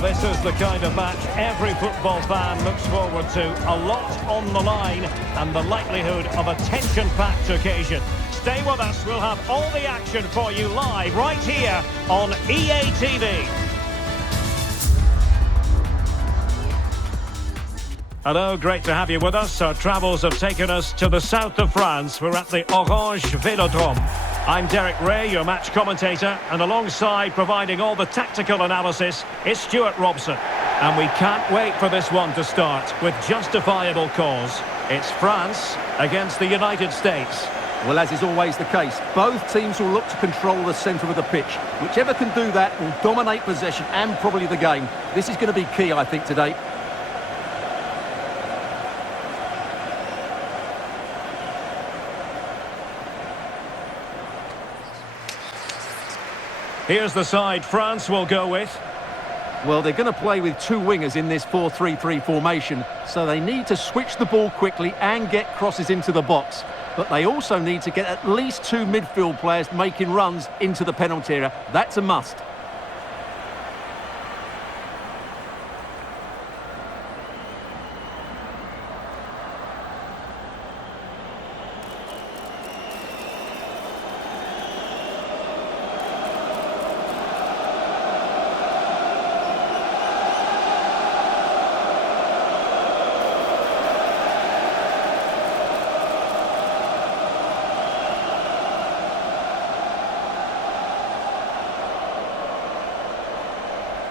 Well, this is the kind of match every football fan looks forward to. A lot on the line and the likelihood of a tension-packed occasion. Stay with us, we'll have all the action for you live right here on EA TV. Hello, great to have you with us. Our travels have taken us to the south of France. We're at the Orange Vélodrome. I'm Derek Ray, your match commentator, and alongside providing all the tactical analysis is Stuart Robson. And we can't wait for this one to start with justifiable cause. It's France against the United States. Well, as is always the case, both teams will look to control the centre of the pitch. Whichever can do that will dominate possession and probably the game. This is going to be key, I think, today. Here's the side France will go with. Well, they're going to play with two wingers in this 4-3-3 formation, so they need to switch the ball quickly and get crosses into the box. But they also need to get at least two midfield players making runs into the penalty area. That's a must.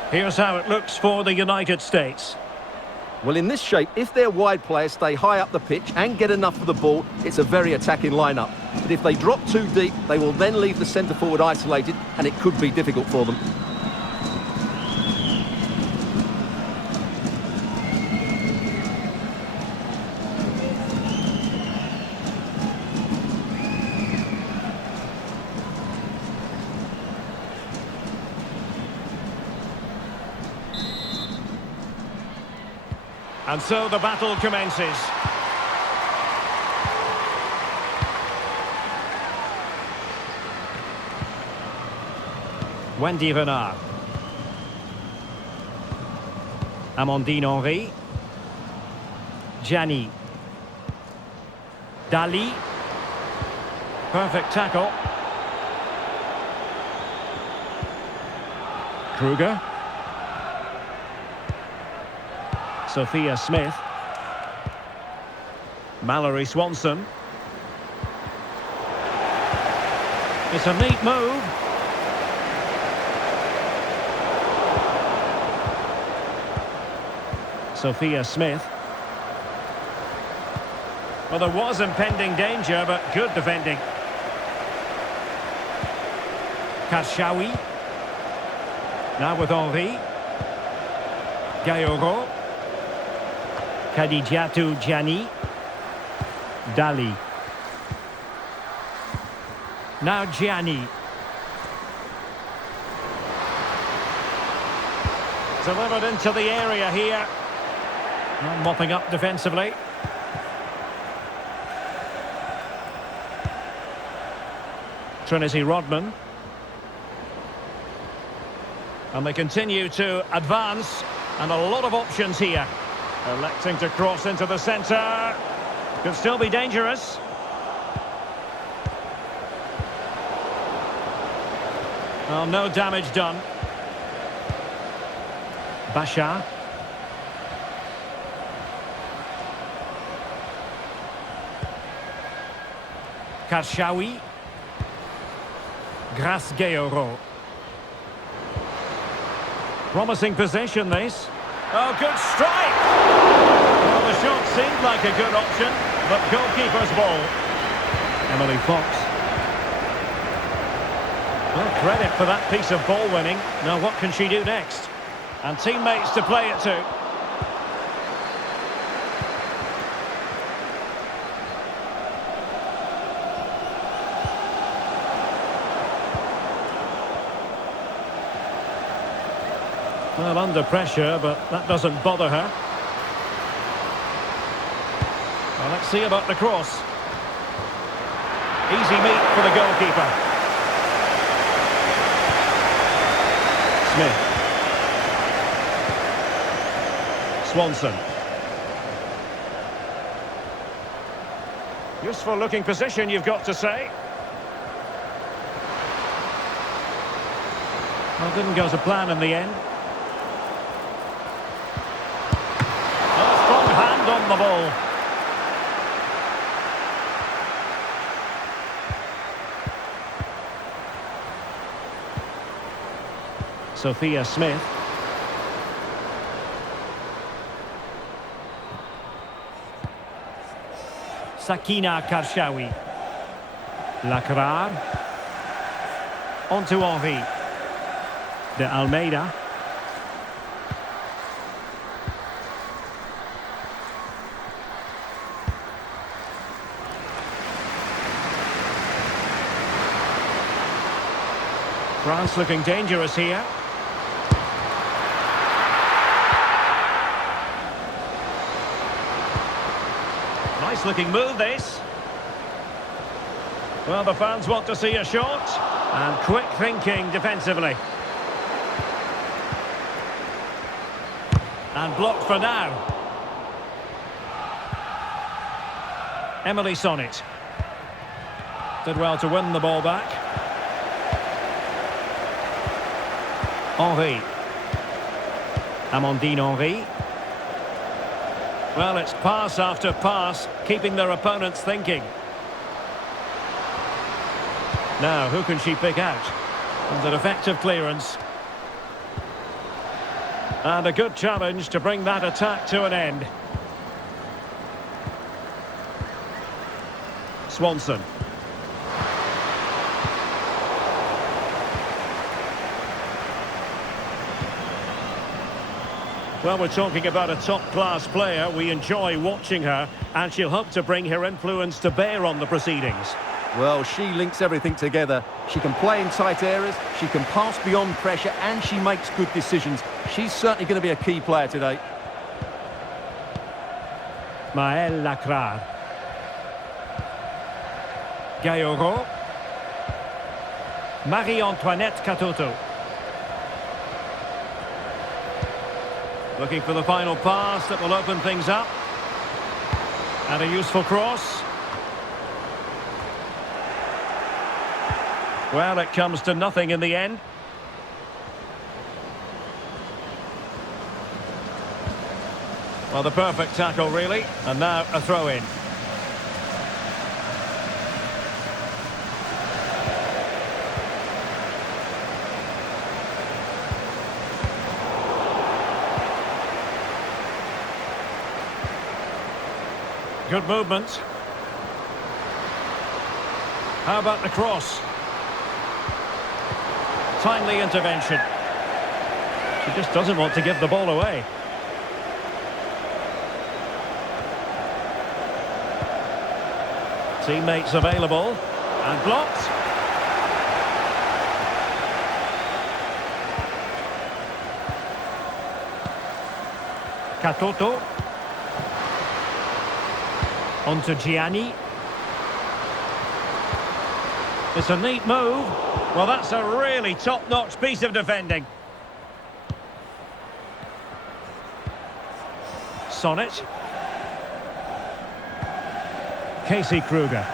Here's how it looks for the United States. Well, in this shape, if their wide players stay high up the pitch and get enough of the ball, it's a very attacking lineup. But if they drop too deep, they will then leave the centre forward isolated, and it could be difficult for them. And so the battle commences. Wendy Renard. Amandine Henry. Gianni. Dali. Perfect tackle. Kruger. Sophia Smith. Mallory Swanson. It's a neat move. Sophia Smith. Well, there was impending danger, but good defending. Karshawi. Now with Henry. Gayoro. Kadijatu Gianni. Dali. Now Gianni. Delivered into the area here. Mopping up defensively. Trinity Rodman. And they continue to advance. And a lot of options here. Electing to cross into the centre. Could still be dangerous. Well, no damage done. Bashar. Karshawi. Grace Gayoro. Promising possession, this. Oh, good strike! Well, the shot seemed like a good option, but goalkeeper's ball. Emily Fox. Well, credit for that piece of ball winning. Now, what can she do next? And teammates to play it to. Well, under pressure, but that doesn't bother her. Well, let's see about the cross. Easy meet for the goalkeeper. Smith. Swanson. Useful looking position, you've got to say. Well, didn't go to plan in the end. A strong hand on the ball. Sophia Smith. Sakina Karshawi. Lacrar. On to Henry. De Almeida. France looking dangerous here. Nice looking move, this. Well, the fans want to see a shot. And quick thinking defensively. And blocked for now. Emily Sonnet. Did well to win the ball back. Henry. Amandine Henry. Well, it's pass after pass, keeping their opponents thinking. Now, who can she pick out? And an effective clearance. And a good challenge to bring that attack to an end. Swanson. Well, we're talking about a top-class player. We enjoy watching her, and she'll hope to bring her influence to bear on the proceedings. Well, she links everything together. She can play in tight areas, she can pass beyond pressure, and she makes good decisions. She's certainly going to be a key player today. Maëlle Lacrar. Gayoro. Marie-Antoinette Katoto. Looking for the final pass that will open things up. And a useful cross. Well, it comes to nothing in the end. Well, the perfect tackle, really. And now a throw-in. Good movement. How about the cross? Timely intervention. She just doesn't want to give the ball away. Teammates available. And blocked. Katoto. On to Gianni. It's a neat move. Well, that's a really top-notch piece of defending. Sonnet. Casey Kruger.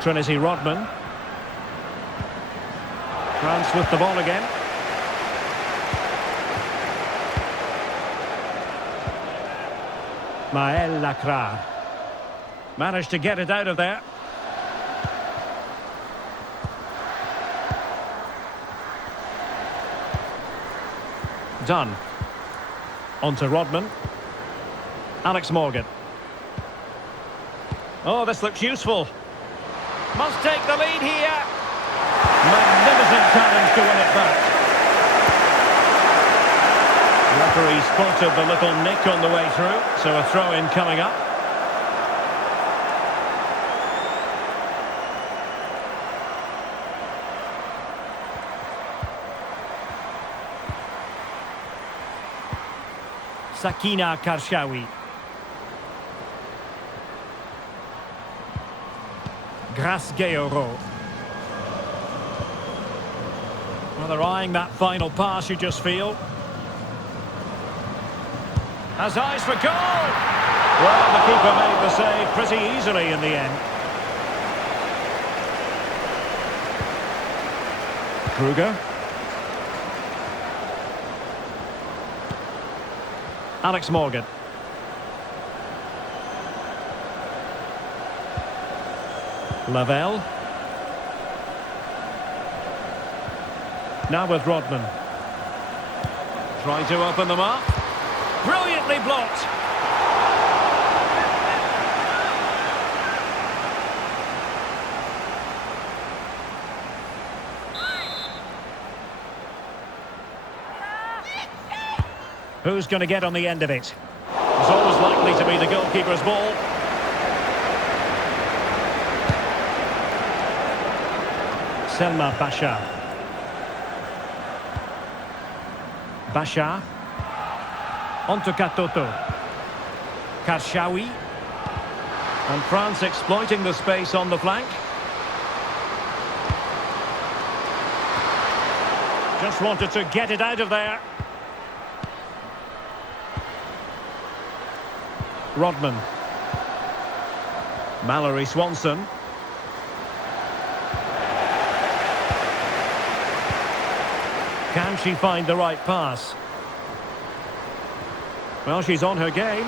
Trinity Rodman. France with the ball again. Maëlle Lacrar. Managed to get it out of there. Done. On to Rodman. Alex Morgan. Oh, this looks useful. Must take the lead here. Magnificent challenge to win it back. The referee spotted the little nick on the way through, so a throw-in coming up. Sakina Karshawi. Grace Gayoro. Well, they're eyeing that final pass, you just feel. Has eyes for goal! Well, the keeper made the save pretty easily in the end. Kruger. Alex Morgan. Lavelle. Now with Rodman. Trying to open them up. Brilliantly blocked. Who's going to get on the end of it? It's always likely to be the goalkeeper's ball. Selma Bachar. Bachar. Onto Katoto. Karshawi. And France exploiting the space on the flank. Just wanted to get it out of there. Rodman. Mallory Swanson. Can she find the right pass? Well, she's on her game.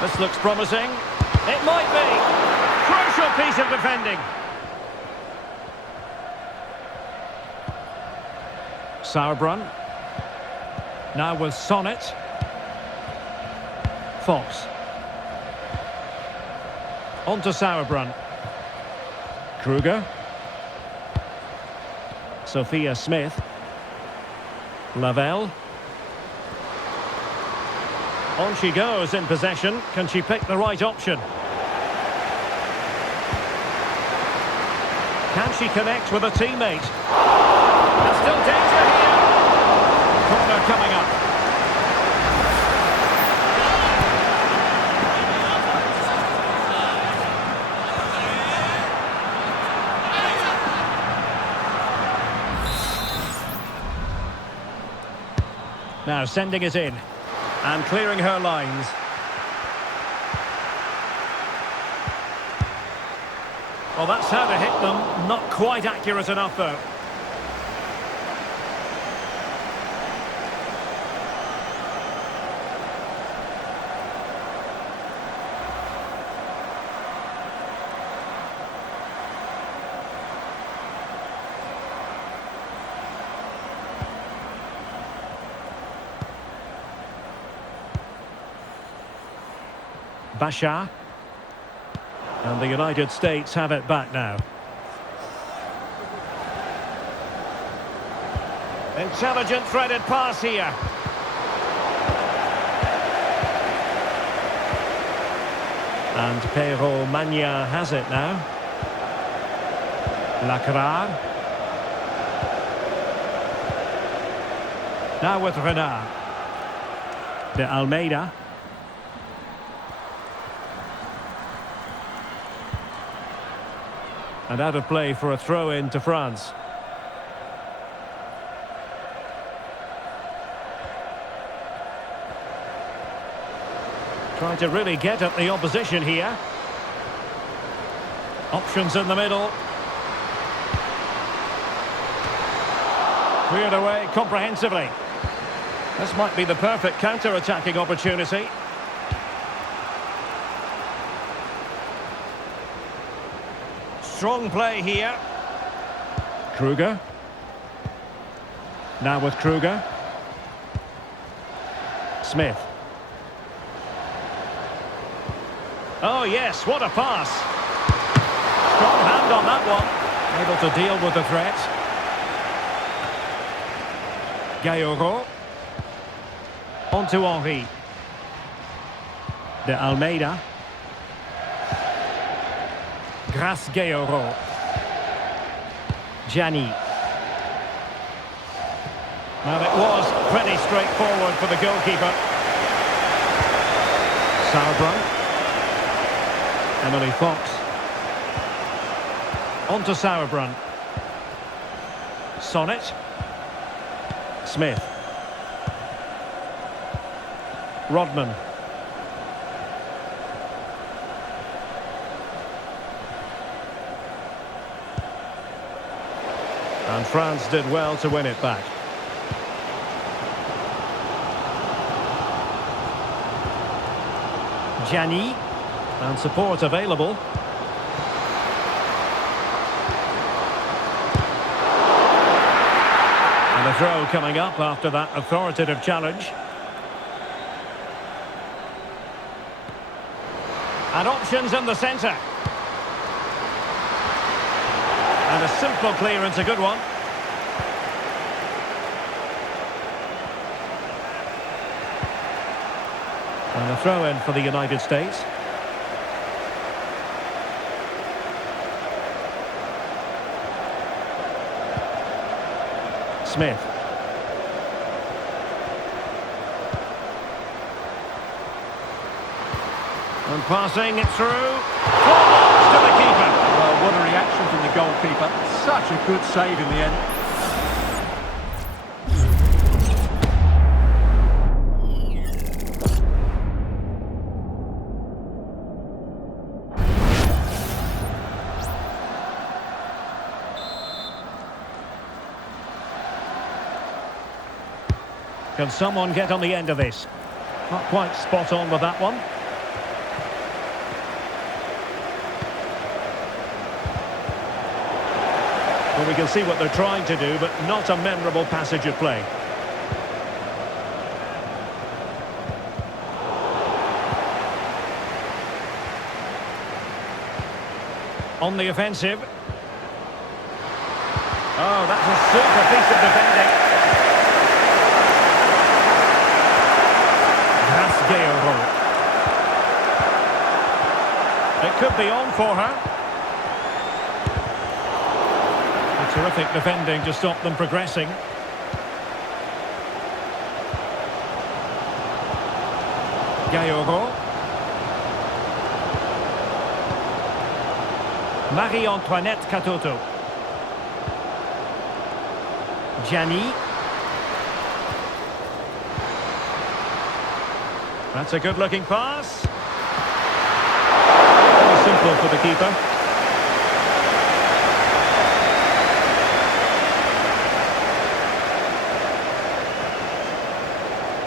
This looks promising. It might be. Crucial piece of defending. Sauerbrunn. Now with Sonnet. Fox. On to Sauerbrunn. Kruger. Sophia Smith. Lavelle. On she goes in possession. Can she pick the right option? Can she connect with a teammate? There's still danger here. Corner coming up. Now sending it in and clearing her lines. Well, that's how to hit them. Not quite accurate enough, though. Bachar. And the United States have it back now. Intelligent threaded pass here. And Pero Magna has it now. Lacrar. Now with Renard. De Almeida. And out of play for a throw-in to France. Trying to really get at the opposition here. Options in the middle. Cleared away comprehensively. This might be the perfect counter-attacking opportunity. Strong play here. Kruger. Now with Kruger. Smith. Oh yes, what a pass. Strong hand on that one. Able to deal with the threat. Gayoro. On to Henry. De Almeida. Grace Gayoro. Gianni. Well, it was pretty straightforward for the goalkeeper. Sauerbrunn. Emily Fox. On to Sauerbrunn. Sonnet. Smith. Rodman. And France did well to win it back. Gianni. And support available. And a throw coming up after that authoritative challenge. And options in the centre. And a simple clearance, a good one. And a throw-in for the United States. Smith. And passing it through. To the keeper. Well, what a reaction from the goalkeeper. Such a good save in the end. Can someone get on the end of this? Not quite spot on with that one. Well, we can see what they're trying to do, but not a memorable passage of play. On the offensive. Oh, that's a super piece of defending. It could be on for her. A terrific defending to stop them progressing. Gaillero. Marie-Antoinette Katoto. Gianni. That's a good-looking pass. Very simple for the keeper.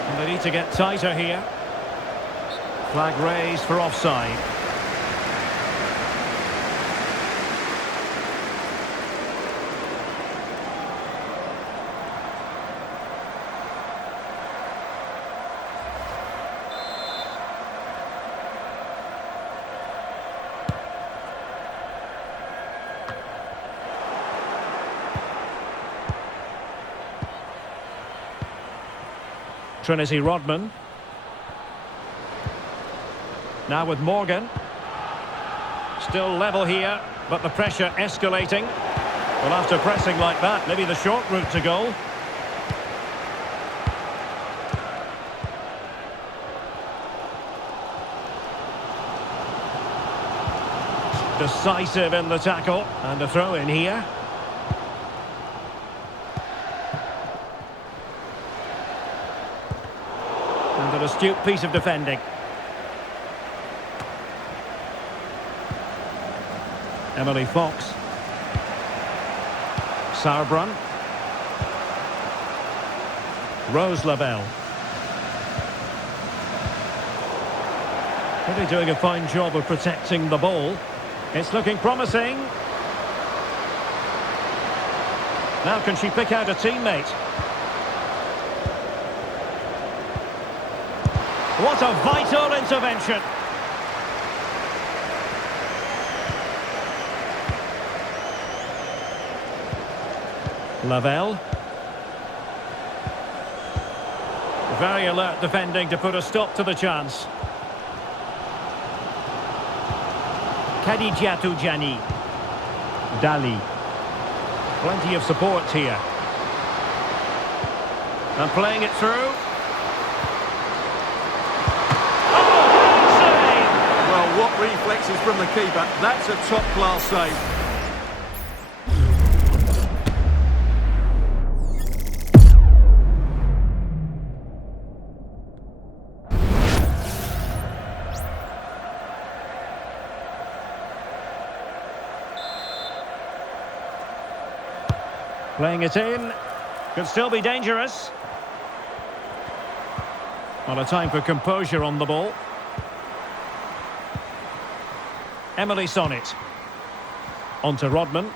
And they need to get tighter here. Flag raised for offside. Trinity Rodman. Now with Morgan. Still level here, but the pressure escalating. Well, after pressing like that, maybe the short route to goal. Decisive in the tackle, and a throw in here. And an astute piece of defending. Emily Fox. Sarbrun. Rose Lavelle. Really doing a fine job of protecting the ball. It's looking promising. Now can she pick out a teammate? What a vital intervention. Lavelle. Very alert defending to put a stop to the chance. Khadijatou Gianni. Dali. Plenty of support here. And playing it through. What reflexes from the keeper. That's a top-class save. Playing it in. Could still be dangerous. Well, a time for composure on the ball. Emily Sonnet. On to Rodman.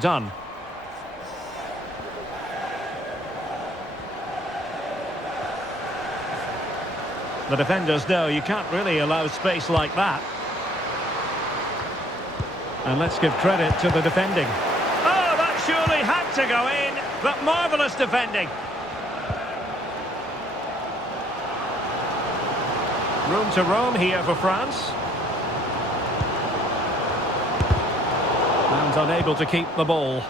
Dunn. The defenders know you can't really allow space like that. And let's give credit to the defending. Oh, that surely had to go in, but marvellous defending. Room to roam here for France. And unable to keep the ball.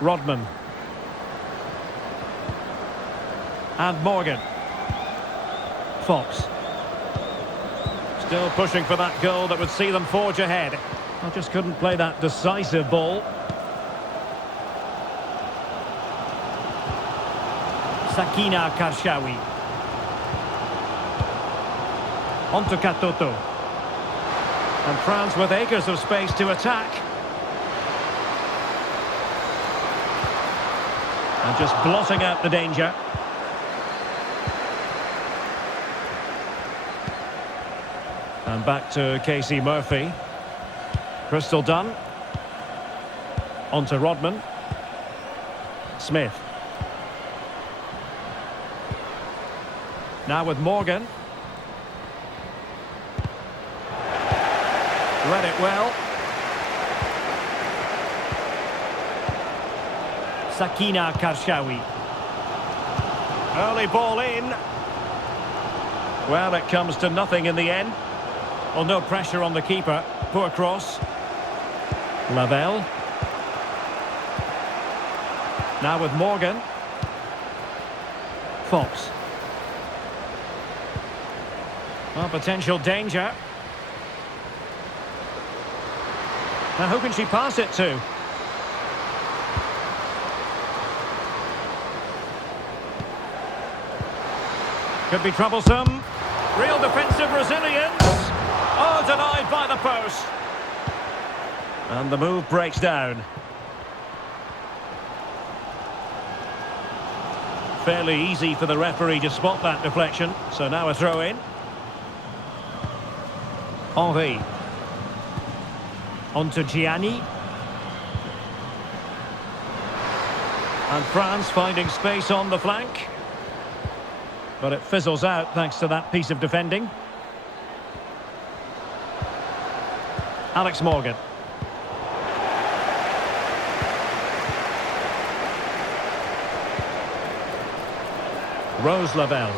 Rodman. And Morgan. Fox. Still pushing for that goal that would see them forge ahead. I just couldn't play that decisive ball. Sakina Karshawi. On to Katoto. And France with acres of space to attack. And just blotting out the danger. And back to Casey Murphy. Crystal Dunn. On to Rodman. Smith. Now with Morgan. Read it well. Sakina Karshawi. Early ball in. Well, it comes to nothing in the end. Well, no pressure on the keeper. Poor cross. Lavelle. Now with Morgan. Fox. Well, potential danger. Now, who can she pass it to? Could be troublesome. Real defensive resilience. Oh, denied by the post. And the move breaks down. Fairly easy for the referee to spot that deflection. So now a throw in. Henry. On to Gianni. And France finding space on the flank. But it fizzles out thanks to that piece of defending. Alex Morgan. Rose Lavelle.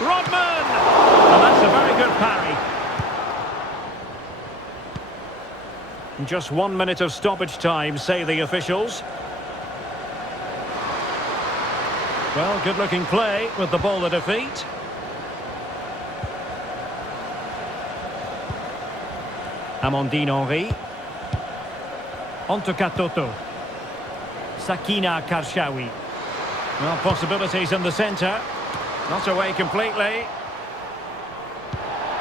Rodman! And that's a very good parry. Just 1 minute of stoppage time, say the officials. Well, good-looking play with the ball at her feet. Amandine Henry. On to Katoto. Sakina Karshawi. Well, possibilities in the centre. Not away completely.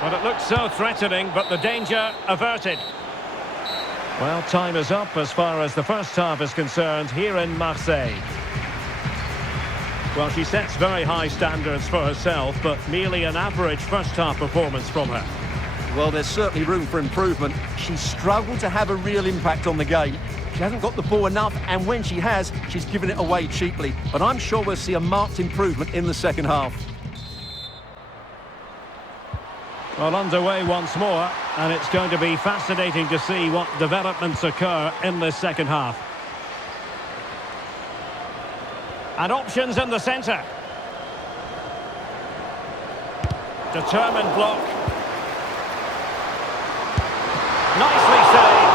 Well, it looked so threatening, but the danger averted. Well, time is up as far as the first half is concerned here in Marseille. Well, she sets very high standards for herself, but merely an average first-half performance from her. Well, there's certainly room for improvement. She's struggled to have a real impact on the game. She hasn't got the ball enough, and when she has, she's given it away cheaply. But I'm sure we'll see a marked improvement in the second half. Well, underway once more, and it's going to be fascinating to see what developments occur in this second half. And options in the centre. Determined block. Nicely saved.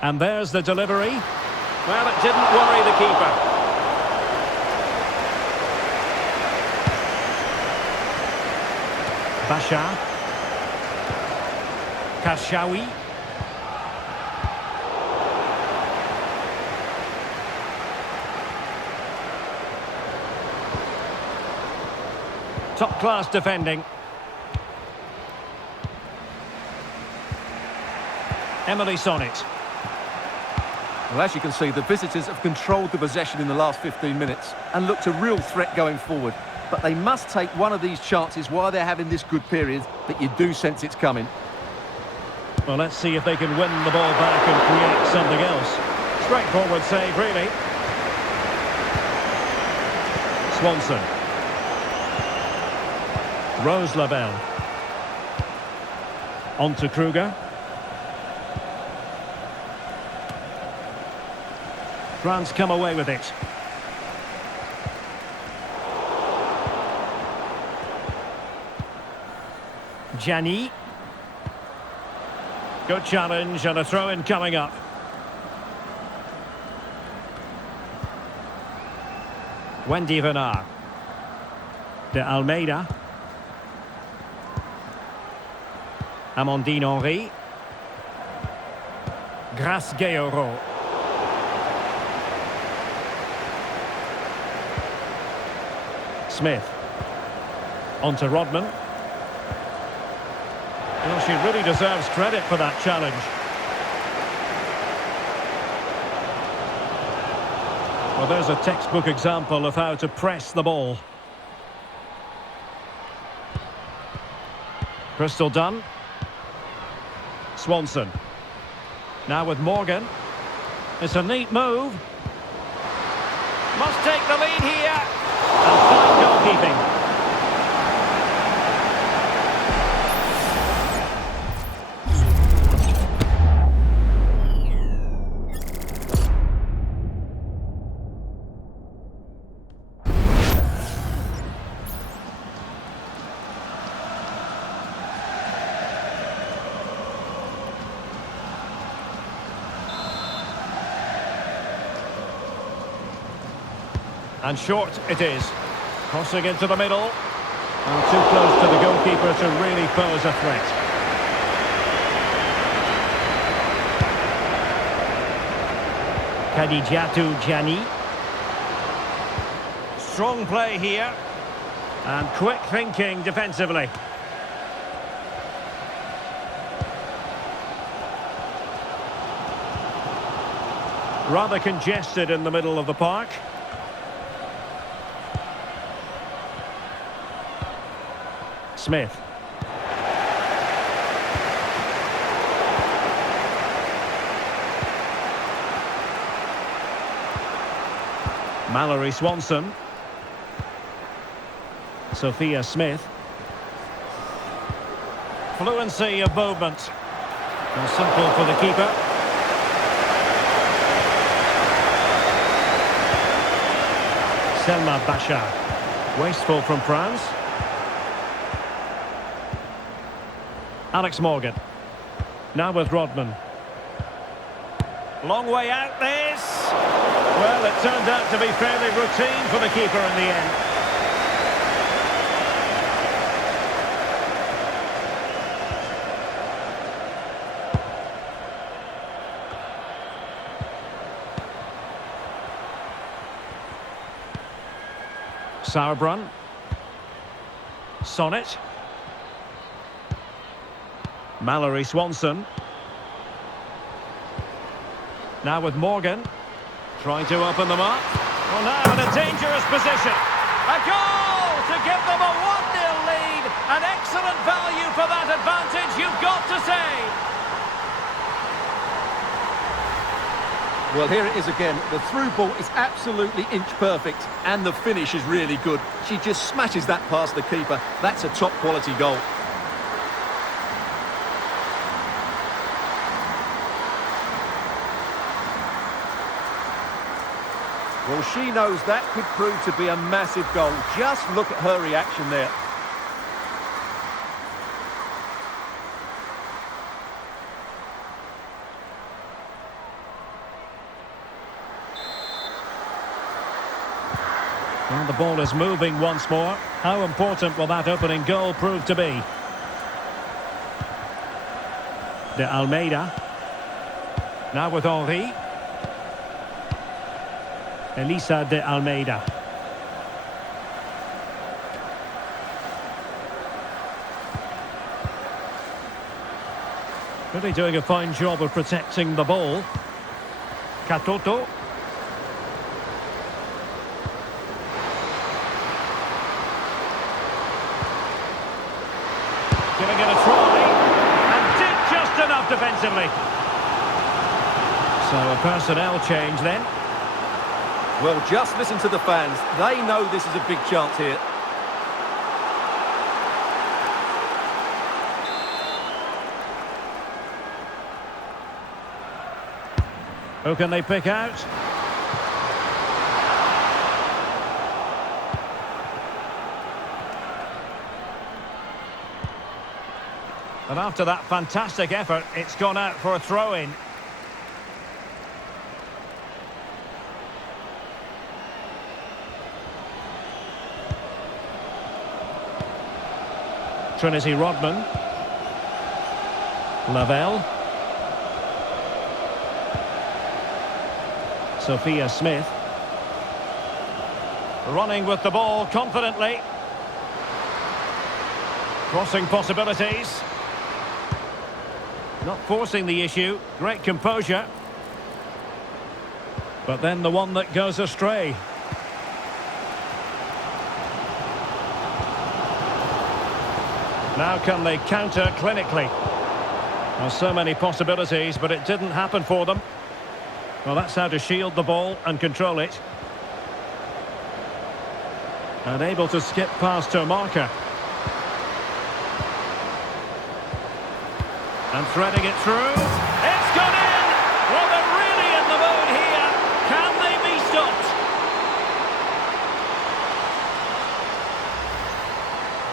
And there's the delivery. Well, it didn't worry the keeper. Bashar. Karshawi. Top-class defending. Emily Sonnet. Well, as you can see, the visitors have controlled the possession in the last 15 minutes and looked a real threat going forward. But they must take one of these chances while they're having this good period that you do sense it's coming. Well, let's see if they can win the ball back and create something else. Straightforward save, really. Swanson. Rose Lavelle. On to Kruger. France come away with it. Gianni. Good challenge and a throw-in coming up. Wendy Venard. De Almeida. Amandine Henry. Grace Gueyoro. Smith. On to Rodman. Well, she really deserves credit for that challenge. Well, there's a textbook example of how to press the ball. Crystal Dunn. Swanson. Now with Morgan. It's a neat move. Must take the lead here. And fine goalkeeping. And short it is. Crossing into the middle. And too close to the goalkeeper to really pose a threat. Khadijatu Gianni. Strong play here. And quick thinking defensively. Rather congested in the middle of the park. Smith. Mallory Swanson. Sophia Smith. Fluency of movement. And simple for the keeper. Selma Bashar. Wasteful from France. Alex Morgan. Now with Rodman. Long way out this. Well, it turned out to be fairly routine for the keeper in the end. Sauerbrunn. Sonnet. Mallory Swanson. Now with Morgan. Trying to open them up. Well, now in a dangerous position. A goal to give them a 1-0 lead. An excellent value for that advantage, you've got to say. Well, here it is again. The through ball is absolutely inch perfect. And the finish is really good. She just smashes that past the keeper. That's a top quality goal. Well, she knows that could prove to be a massive goal. Just look at her reaction there. Well, the ball is moving once more. How important will that opening goal prove to be? De Almeida. Now with Henry. Elisa de Almeida. Really doing a fine job of protecting the ball. Katoto. Giving it a try. And did just enough defensively. So a personnel change then. Well, just listen to the fans. They know this is a big chance here. Who can they pick out? And after that fantastic effort, it's gone out for a throw-in. Trinity Rodman. Lavelle. Sophia Smith. Running with the ball confidently. Crossing possibilities. Not forcing the issue. Great composure. But then the one that goes astray. Now can they counter clinically? Well, so many possibilities, but it didn't happen for them. Well, that's how to shield the ball and control it. And able to skip past her marker. And threading it through. It's gone in! Well, they're really in the mood here. Can they be stopped?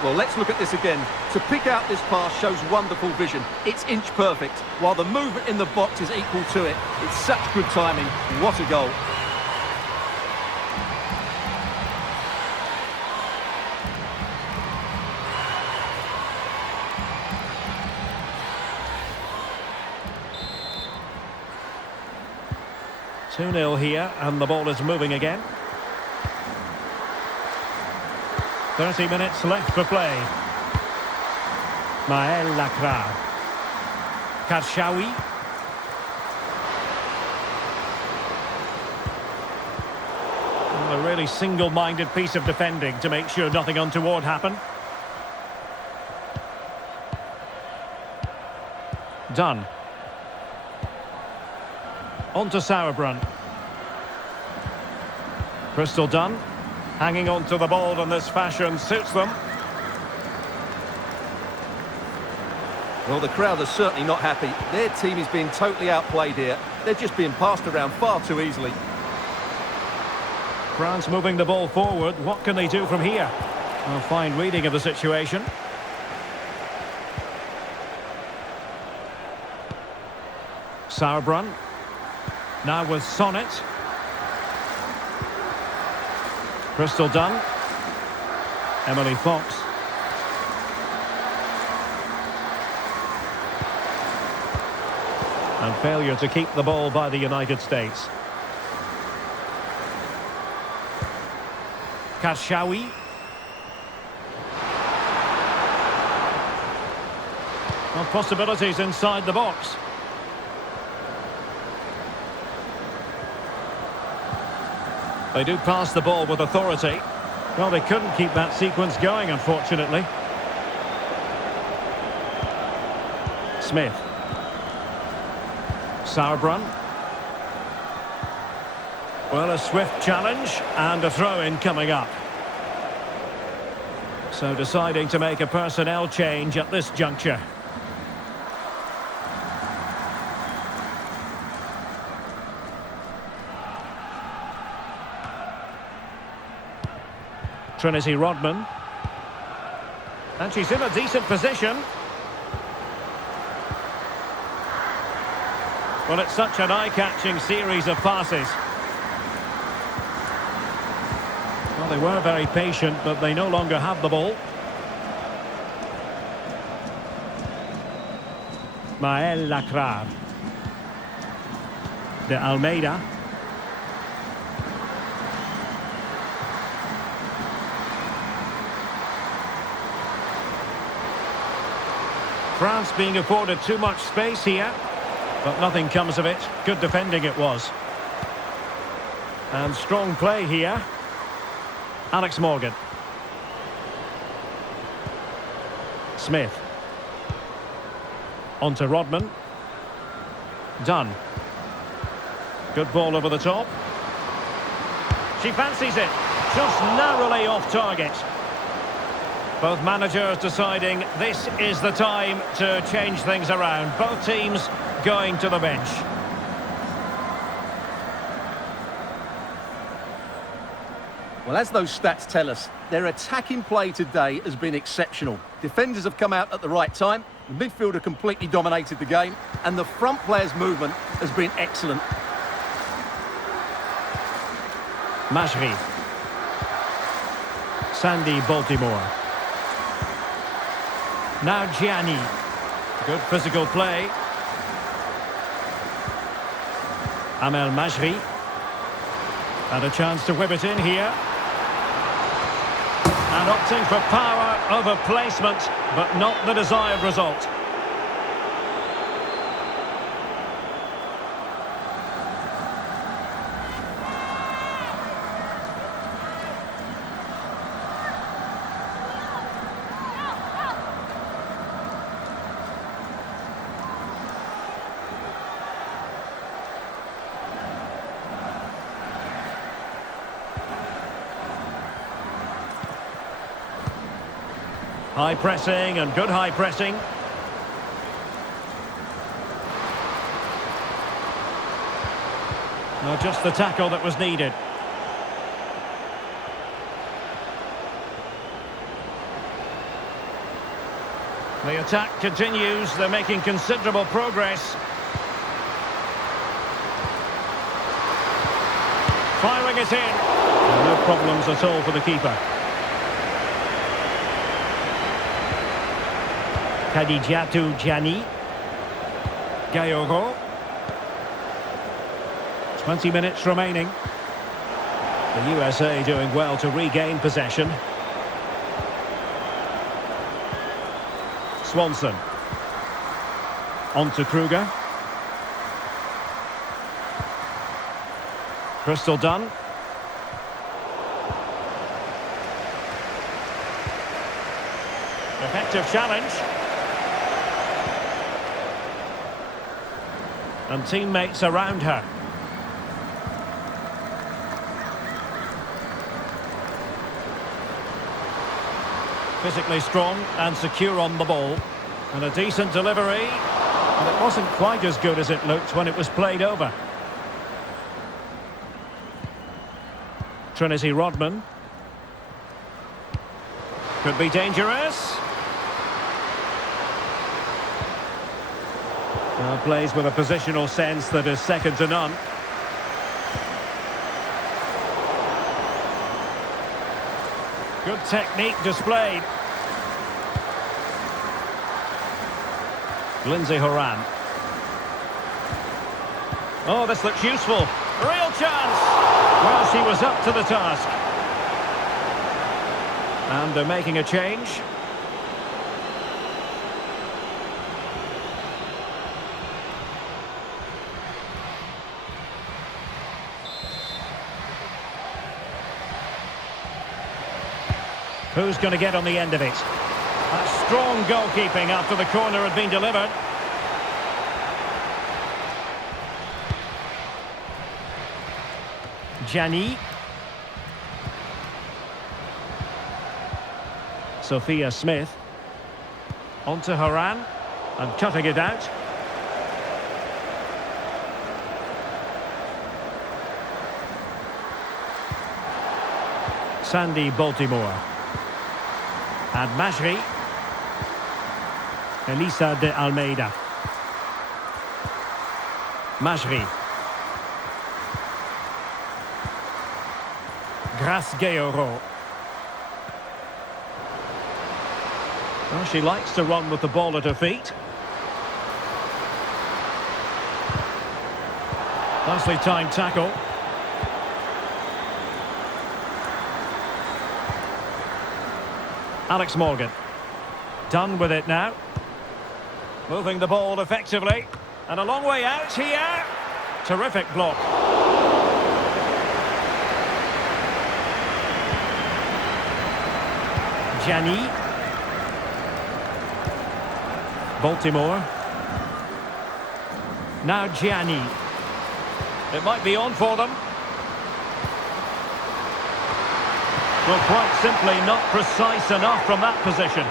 Well, let's look at this again. To pick out this pass shows wonderful vision. It's inch perfect, while the movement in the box is equal to it. It's such good timing. What a goal. Two-nil here, and the ball is moving again. 30 minutes left for play. Maël Lacra. Karshawi. A really single-minded piece of defending to make sure nothing untoward happened. Done. On to Sauerbrunn. Crystal Dunn. Hanging on to the ball in this fashion suits them. Well, the crowd are certainly not happy. Their team is being totally outplayed here. They're just being passed around far too easily. France moving the ball forward. What can they do from here? A fine reading of the situation. Sauerbrunn. Now with Sonnet. Crystal Dunn. Emily Fox. And failure to keep the ball by the United States. Karshawi. Well, possibilities inside the box. They do pass the ball with authority. Well, they couldn't keep that sequence going, unfortunately. Smith. Sauerbrunn. Well, a swift challenge and a throw-in coming up. So deciding to make a personnel change at this juncture. Trinity Rodman. And she's in a decent position. Well, it's such an eye-catching series of passes. Well, they were very patient, but they no longer have the ball. Maël Lacrar. De Almeida. France being afforded too much space here, but nothing comes of it. Good defending it was. And strong play here. Alex Morgan. Smith. On to Rodman. Dunn. Good ball over the top. She fancies it. Just narrowly off target. Both managers deciding this is the time to change things around. Both teams going to the bench. Well, as those stats tell us, their attacking play today has been exceptional. Defenders have come out at the right time, the midfielder completely dominated the game, and the front players' movement has been excellent. Majri. Sandy Baltimore. Now Gianni. Good physical play. Amel Majri. And a chance to whip it in here. And opting for power over placement, but not the desired result. High pressing and good high pressing. Now just the tackle that was needed. The attack continues. They're making considerable progress. Firing it in. No problems at all for the keeper. Kadijatu Gianni. Gayogo. 20 minutes remaining. The USA doing well to regain possession. Swanson. On to Kruger. Crystal Dunn. Effective challenge. And teammates around her. Physically strong and secure on the ball. And a decent delivery. And it wasn't quite as good as it looked when it was played over. Trinity Rodman. Could be dangerous. Plays with a positional sense that is second to none. Good technique displayed. Lindsay Horan. Oh, this looks useful. Real chance. Well, she was up to the task. And they're making a change. Who's going to get on the end of it? A strong goalkeeping after the corner had been delivered. Gianni. Sophia Smith. On to Horan. And cutting it out. Sandy Baltimore. And Majri. Elisa de Almeida. Majri. Well, she likes to run with the ball at her feet. Nicely timed tackle. Alex Morgan. Done with it now. Moving the ball effectively. And a long way out here. Terrific block. Gianni. Baltimore. Now Gianni. It might be on for them. Well, quite simply not precise enough from that position.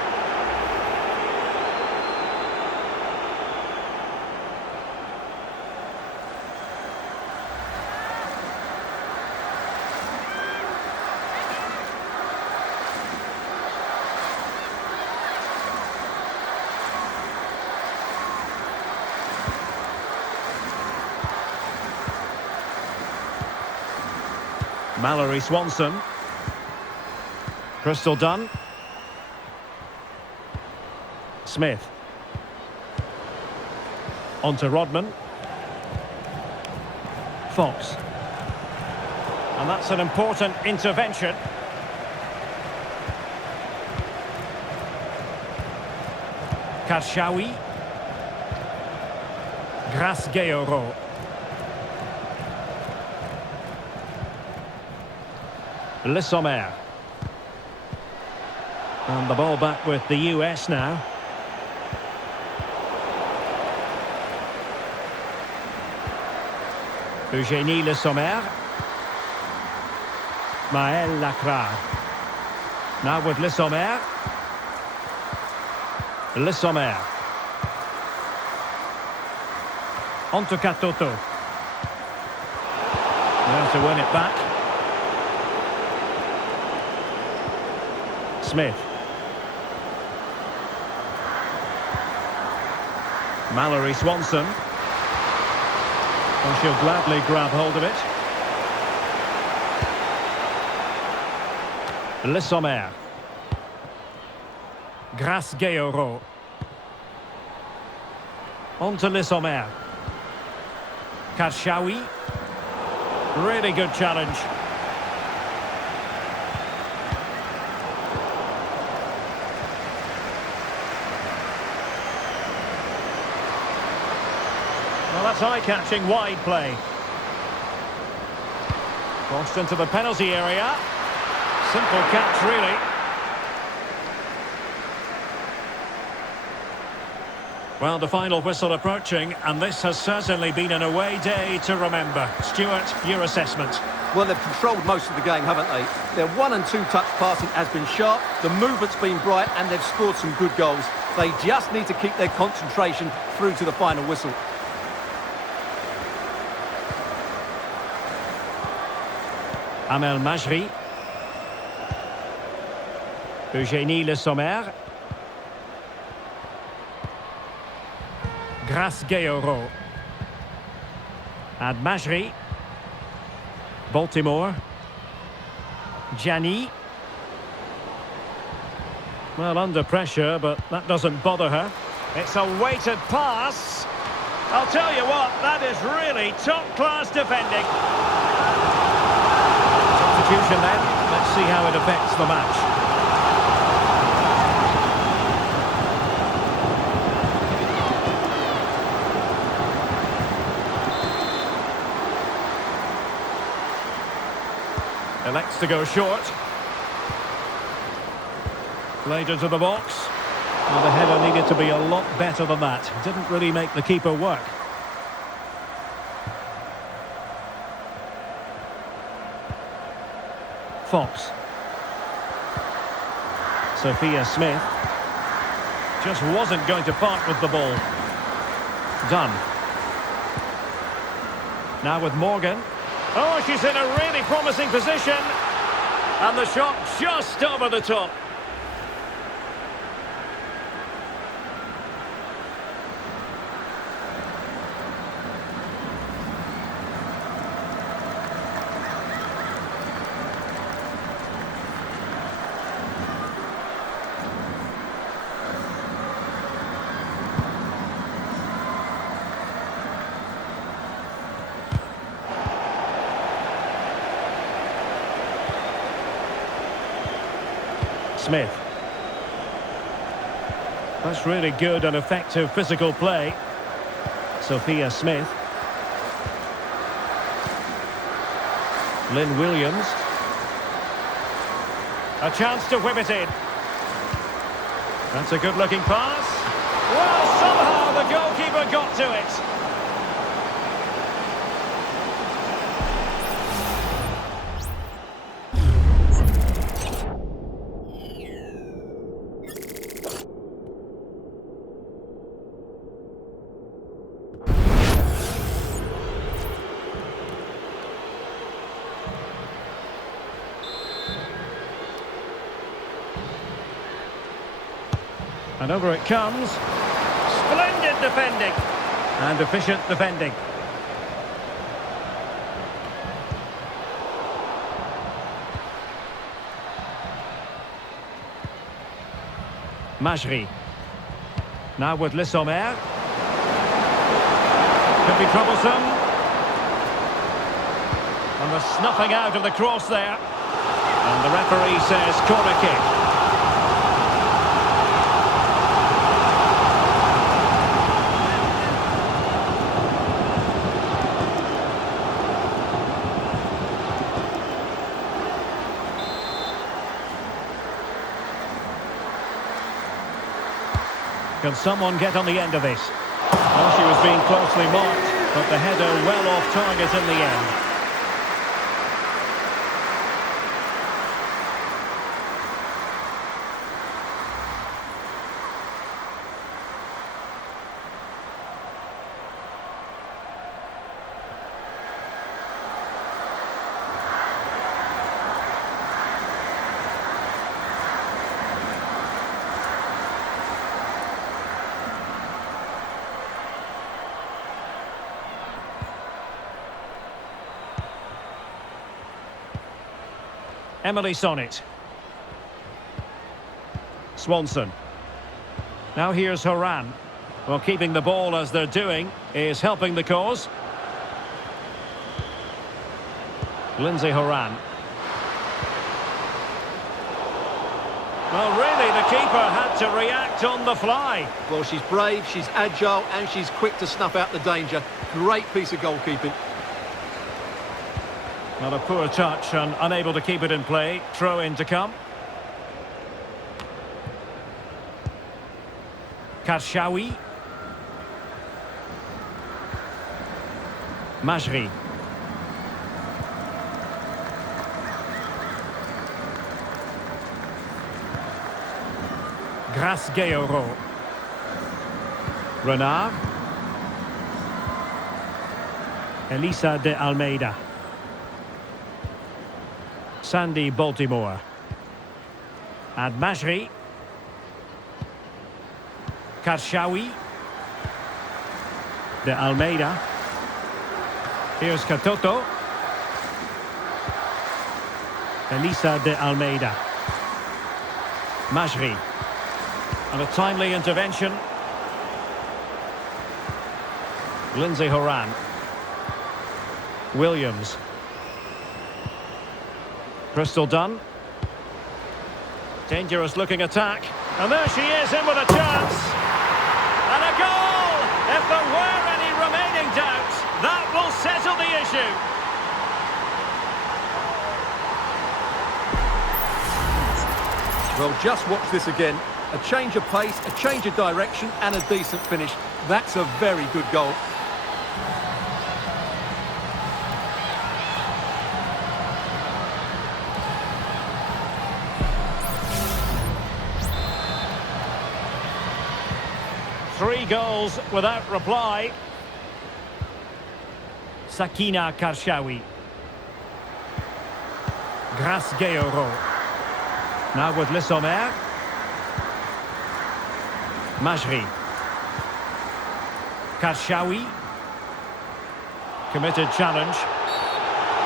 Mallory Swanson. Crystal Dunn. Smith. On to Rodman. Fox. And that's an important intervention. Karshawi. Grasgeoro. Le Sommer. And the ball back with the US now. Eugénie Le Sommer. Maël Lacrare. Now with Le Sommer. Le Sommer. On to Katoto. Now to win it back. Smith. Mallory Swanson. And she'll gladly grab hold of it. Le Sommer. Grasgeoro. On to Le Sommer. Karshawi. Really good challenge. Well, that's eye-catching wide play. Crossed into the penalty area. Simple catch, really. Well, the final whistle approaching, and this has certainly been an away day to remember. Stuart, your assessment. Well, they've controlled most of the game, haven't they? Their 1- and 2-touch passing has been sharp, the movement's been bright, and they've scored some good goals. They just need to keep their concentration through to the final whistle. Amel Majri. Eugénie Le Sommer. Grasgeoro. And Majri. Baltimore. Gianni. Well, under pressure, but that doesn't bother her. It's a weighted pass. I'll tell you what, that is really top-class defending. Substitution then. Let's see how it affects the match. Elects to go short. Played into the box. Well, the header needed to be a lot better than that. Didn't really make the keeper work. Fox. Sophia Smith. Just wasn't going to part with the ball. Done. Now with Morgan. Oh, she's in a really promising position. And the shot just over the top. Smith. That's really good and effective physical play. Sophia Smith. Lynn Williams. A chance to whip it in. That's a good-looking pass. Well, somehow the goalkeeper got to it. And over it comes. Splendid defending. And efficient defending. Majri. Now with Le Sommer. Could be troublesome. And the snuffing out of the cross there. And the referee says corner kick. Can someone get on the end of this? Well, she was being closely marked, but the header well off target in the end. Emily Sonnet. Swanson. Now here's Horan. Well, keeping the ball as they're doing is helping the cause. Lindsay Horan. Well, really, the keeper had to react on the fly. Well, she's brave, she's agile, and she's quick to snuff out the danger. Great piece of goalkeeping. Not a poor touch and unable to keep it in play. Throw in to come. Karshawi. Majri. Grace-Georo. Renard. Elisa de Almeida. Sandy Baltimore. And Majri. Karshawi. De Almeida. Here's Katoto. Elisa de Almeida. Majri. And a timely intervention. Lindsay Horan. Williams. Crystal Dunn. Dangerous looking attack. And there she is, in with a chance. And a goal! If there were any remaining doubts, that will settle the issue. Well, just watch this again. A change of pace, a change of direction, and a decent finish. That's a very good goal. Three goals without reply. Sakina Karshawi. Grace-Georo. Now with Le Sommer. Majri. Karshawi. Committed challenge.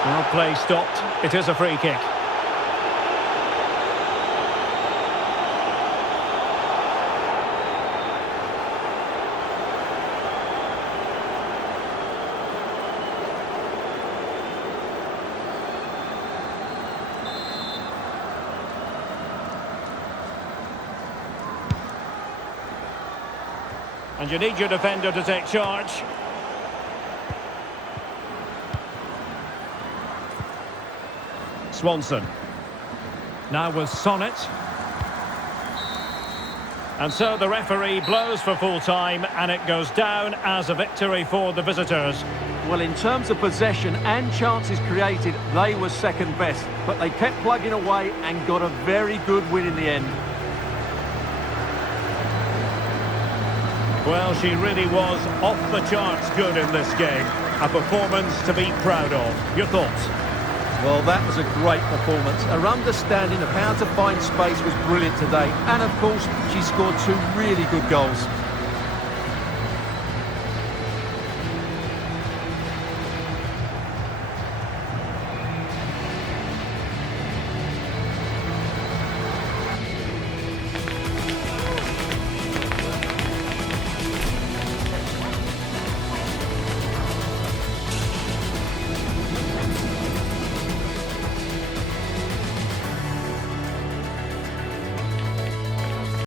Well, play stopped. It is a free kick. And you need your defender to take charge. Swanson. Now with Sonnet. And so the referee blows for full time, and it goes down as a victory for the visitors. Well, in terms of possession and chances created, they were second best. But they kept plugging away and got a very good win in the end. Well, she really was off the charts good in this game. A performance to be proud of. Your thoughts? Well, that was a great performance. Her understanding of how to find space was brilliant today. And, of course, she scored two really good goals.